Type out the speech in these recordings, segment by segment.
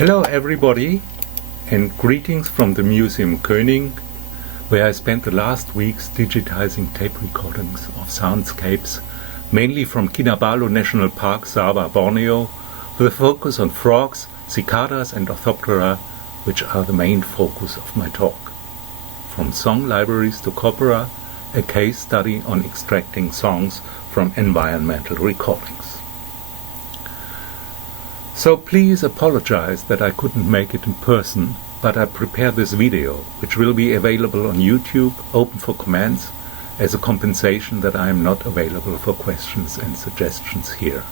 Hello everybody, and greetings from the Museum König, where I spent the last weeks digitizing tape recordings of soundscapes, mainly from Kinabalu National Park, Sabah, Borneo, with a focus on frogs, cicadas and Orthoptera, which are the main focus of my talk. From song libraries to corpora, a case study on extracting songs from environmental recordings. So please apologize that I couldn't make it in person, but I prepared this video, which will be available on YouTube, open for comments, as a compensation that I am not available for questions and suggestions here.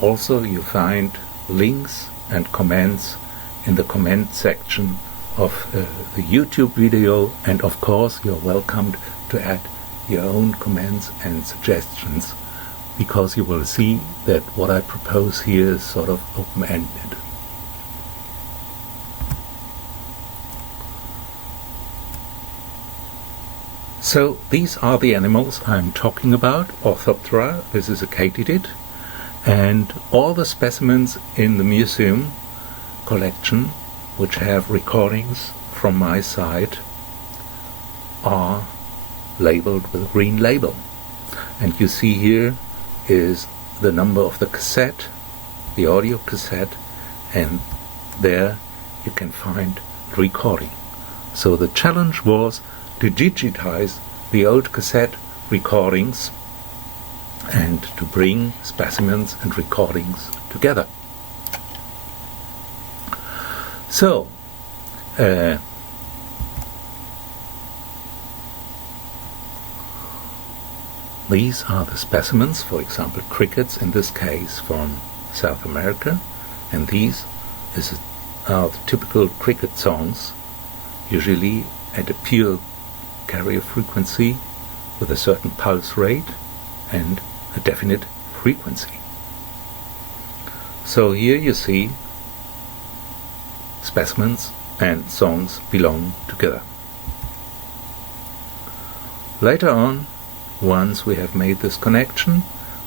Also, you find links and comments in the comment section of the YouTube video, and of course you're welcomed to add your own comments and suggestions, because you will see that what I propose here is sort of open-ended. So these are the animals I'm talking about. Orthoptera, this is a katydid, and all the specimens in the museum collection which have recordings from my side are labeled with a green label. And you see here is the number of the cassette, the audio cassette, and there you can find the recording. So the challenge was to digitize the old cassette recordings and to bring specimens and recordings together. So these are the specimens, for example crickets in this case from South America, and these are the typical cricket songs, usually at a pure carrier frequency with a certain pulse rate and a definite frequency. So here you see specimens and songs belong together. Later on, once we have made this connection,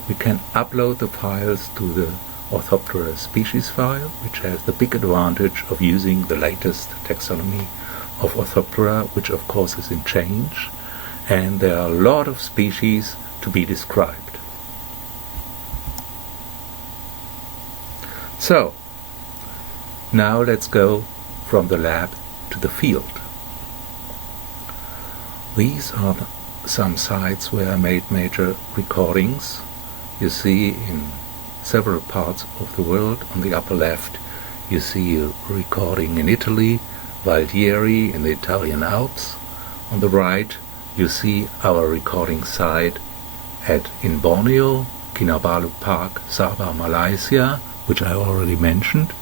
we can upload the files to the OrthopteraSpeciesFile, which has the big advantage of using the latest taxonomy of Orthoptera, which of course is in change, and there are a lot of species to be described. So, now let's go from the lab to the field. These are some sites where I made major recordings. You see in several parts of the world. On the upper left you see a recording in Italy, Valdieri in the Italian Alps. On the right you see our recording site in Borneo, Kinabalu Park, Sabah, Malaysia, which I already mentioned.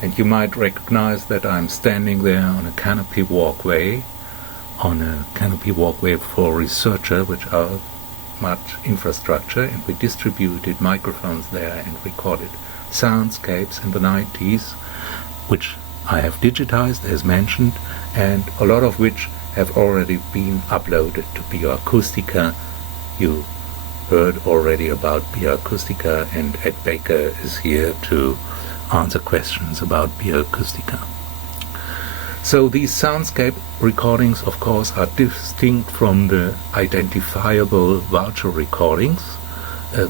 And you might recognize that I'm standing there on a canopy walkway for researcher, which are much infrastructure, and we distributed microphones there and recorded soundscapes in the 90s, which I have digitized as mentioned, and a lot of which have already been uploaded to Bioacustica. You heard already about Bioacustica, and Ed Baker is here to answer questions about Bioacustica. So these soundscape recordings, of course, are distinct from the identifiable voucher recordings,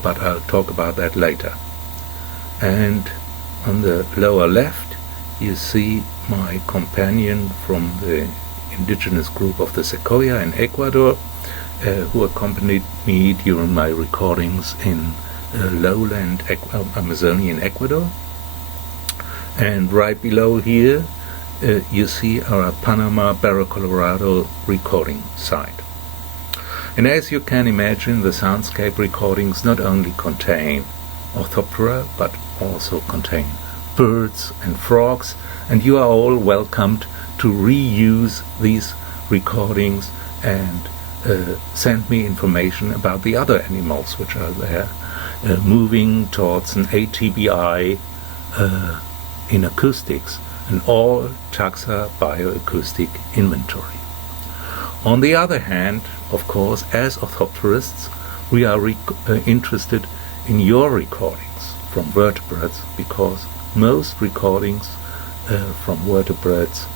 but I'll talk about that later. And on the lower left, you see my companion from the indigenous group of the Sequoia in Ecuador, who accompanied me during my recordings in lowland Amazonian Ecuador. And right below here, you see our Panama Barra Colorado recording site. And as you can imagine, the soundscape recordings not only contain Orthoptera, but also contain birds and frogs, and you are all welcomed to reuse these recordings and send me information about the other animals which are there, moving towards an ATBI in acoustics, an all Taxa bioacoustic inventory. On the other hand, of course, as orthopterists, we are interested in your recordings from vertebrates, because most recordings from vertebrates,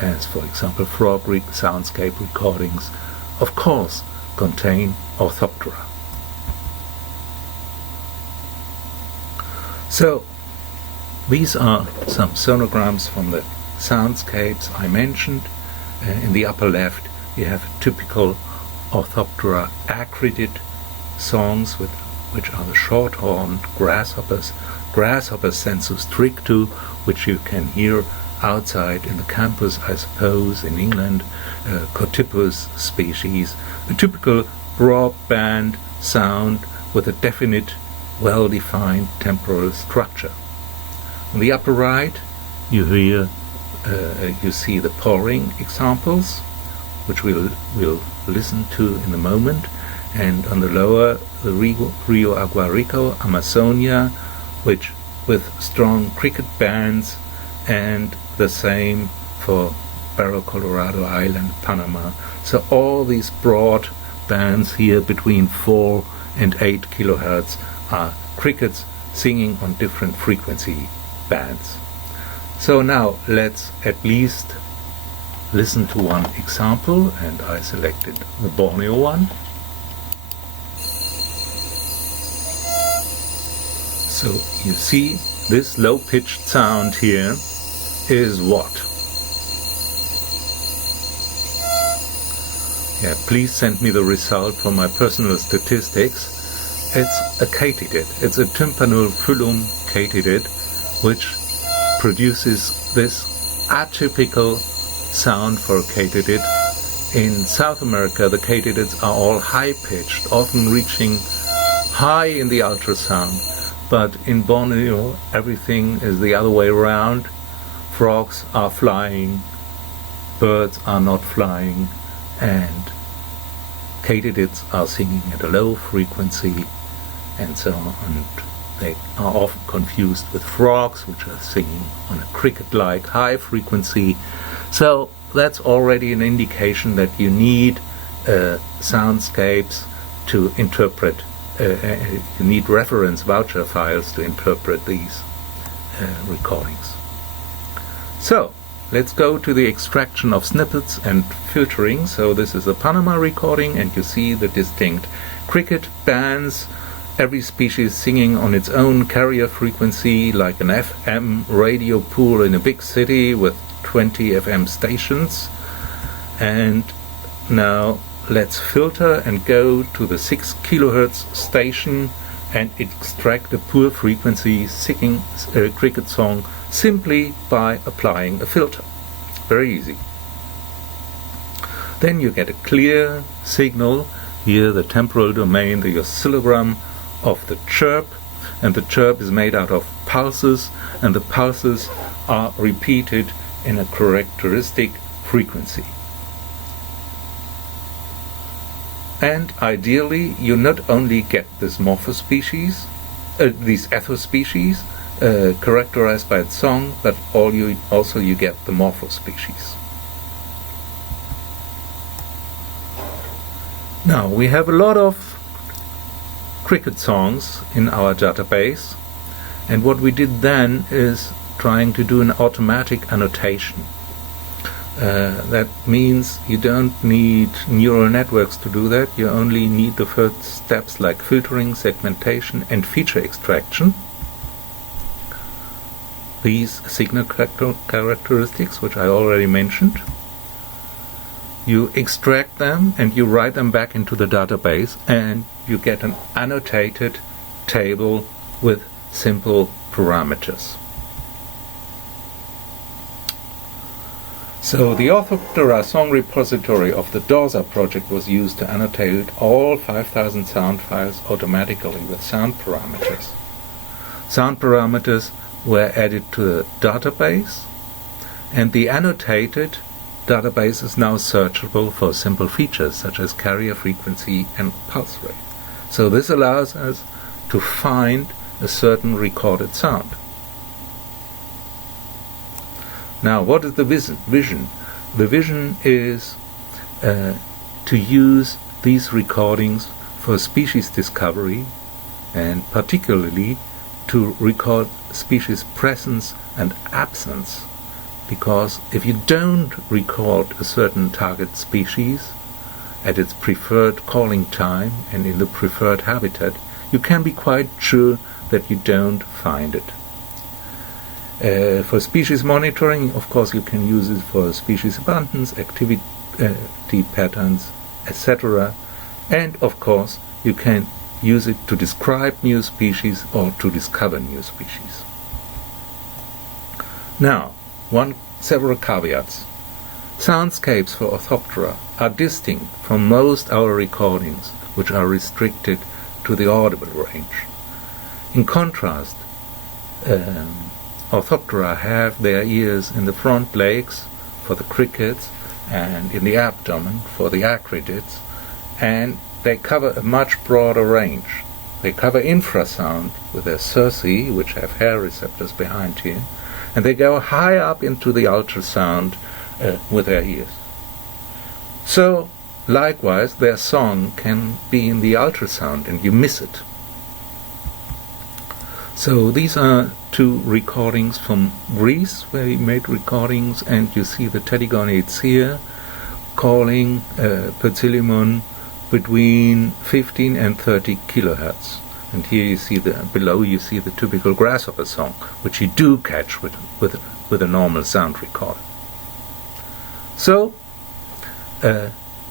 as for example frog soundscape recordings, of course contain Orthoptera. So these are some sonograms from the soundscapes I mentioned. In the upper left you have typical Orthoptera acridid songs, which are the short-horned grasshoppers, Grasshoppers sensus strictu, which you can hear outside in the campus, I suppose, in England, Orthoptera species, a typical broadband sound with a definite, well-defined temporal structure. On the upper right, you see the pouring examples, which we'll listen to in a moment, and on the lower, the Rio Aguarico, Amazonia, which with strong cricket bands, and the same for Barrio Colorado Island, Panama. So all these broad bands here between 4 and 8 kilohertz are crickets singing on different frequency bands. So now let's at least listen to one example, and I selected the Borneo one. So you see this low-pitched sound here is what? Yeah, please send me the result for my personal statistics. It's a katydid. It's a tympanal phyllum katydid, which produces this atypical sound for a katydid. In South America, the katydids are all high-pitched, often reaching high in the ultrasound. But in Borneo, everything is the other way around. Frogs are flying, birds are not flying, and katydids are singing at a low frequency, and so on. And they are often confused with frogs, which are singing on a cricket-like high frequency. So that's already an indication that you need soundscapes to interpret. You need reference voucher files to interpret these recordings. So let's go to the extraction of snippets and filtering. So this is a Panama recording, and you see the distinct cricket bands, every species singing on its own carrier frequency, like an FM radio pool in a big city with 20 FM stations. And now let's filter and go to the 6 kilohertz station and extract a poor frequency singing cricket song simply by applying a filter. Very easy. Then you get a clear signal. Here the temporal domain, the oscillogram of the chirp, and the chirp is made out of pulses, and the pulses are repeated in a characteristic frequency. And ideally, you not only get this morphospecies, these ethospecies, characterized by its song, but also you get the morphospecies. Now, we have a lot of cricket songs in our database, and what we did then is trying to do an automatic annotation. That means you don't need neural networks to do that. You only need the first steps like filtering, segmentation, and feature extraction. These signal characteristics, which I already mentioned, you extract them and you write them back into the database, and you get an annotated table with simple parameters. So the Orthoptera song repository of the DORSA project was used to annotate all 5,000 sound files automatically with sound parameters. Sound parameters were added to the database, and the annotated database is now searchable for simple features such as carrier frequency and pulse rate. So this allows us to find a certain recorded sound. Now, what is the vision? The vision is to use these recordings for species discovery, and particularly to record species presence and absence, because if you don't record a certain target species at its preferred calling time and in the preferred habitat, you can be quite sure that you don't find it. For species monitoring, of course, you can use it for species abundance, activity patterns, etc. And of course, you can use it to describe new species or to discover new species. Now, several caveats. Soundscapes for Orthoptera are distinct from most our recordings, which are restricted to the audible range. In contrast, Orthoptera have their ears in the front legs for the crickets and in the abdomen for the acridids, and they cover a much broader range. They cover infrasound with their cerci, which have hair receptors behind here, and they go high up into the ultrasound with their ears. So, likewise, their song can be in the ultrasound and you miss it. So these are two recordings from Greece, where we made recordings, and you see the telegonids here calling Perzilimon between 15 and 30 kilohertz. And here you see below you see the typical grasshopper song, which you do catch with a normal sound recorder. So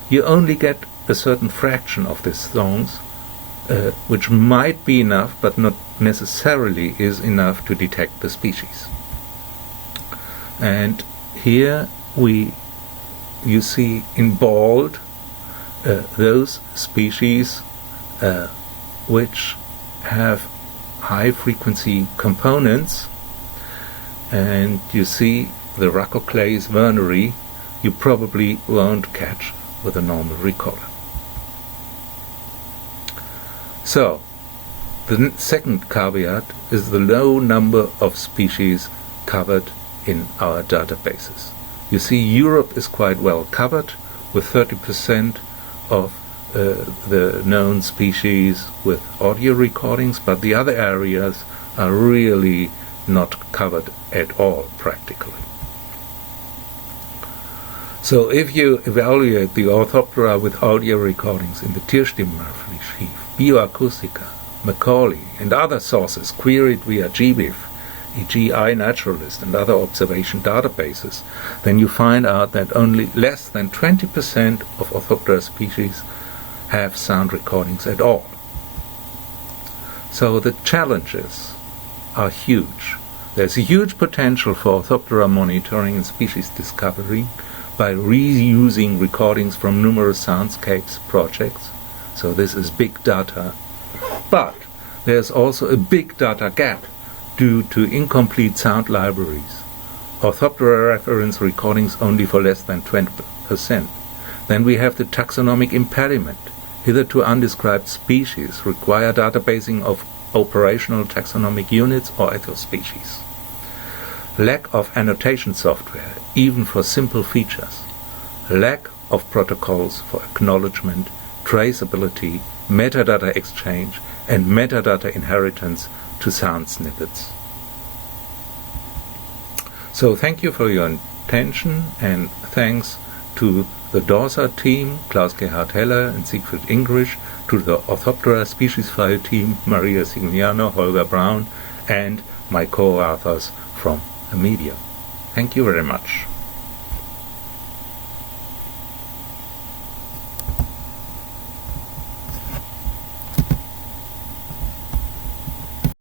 you only get a certain fraction of these songs, which might be enough, but not necessarily is enough to detect the species. And here you see in bold those species which have high frequency components, and you see the Racoclase verneri you probably won't catch with a normal recorder. So, the second caveat is the low number of species covered in our databases. You see, Europe is quite well covered with 30% of the known species with audio recordings, but the other areas are really not covered at all practically. So if you evaluate the Orthoptera with audio recordings in the Tierstimmenmorphologie, Bioacoustica, Macaulay, and other sources queried via GBIF, e.g. iNaturalist and other observation databases, then you find out that only less than 20% of Orthoptera species have sound recordings at all. So the challenges are huge. There's a huge potential for Orthoptera monitoring and species discovery by reusing recordings from numerous Soundscapes projects. So this is big data. But there's also a big data gap due to incomplete sound libraries. Orthoptera reference recordings only for less than 20%. Then we have the taxonomic impediment. Hitherto undescribed species require databasing of operational taxonomic units or ethospecies. Lack of annotation software, even for simple features. Lack of protocols for acknowledgement, traceability, metadata exchange, and metadata inheritance to sound snippets. So thank you for your attention, and thanks to the Dorsa team, Klaus Gerhard Heller and Siegfried Ingrisch, to the OrthopteraSpeciesFile team, Maria Signano, Holger Braun, and my co-authors from Media. Thank you very much.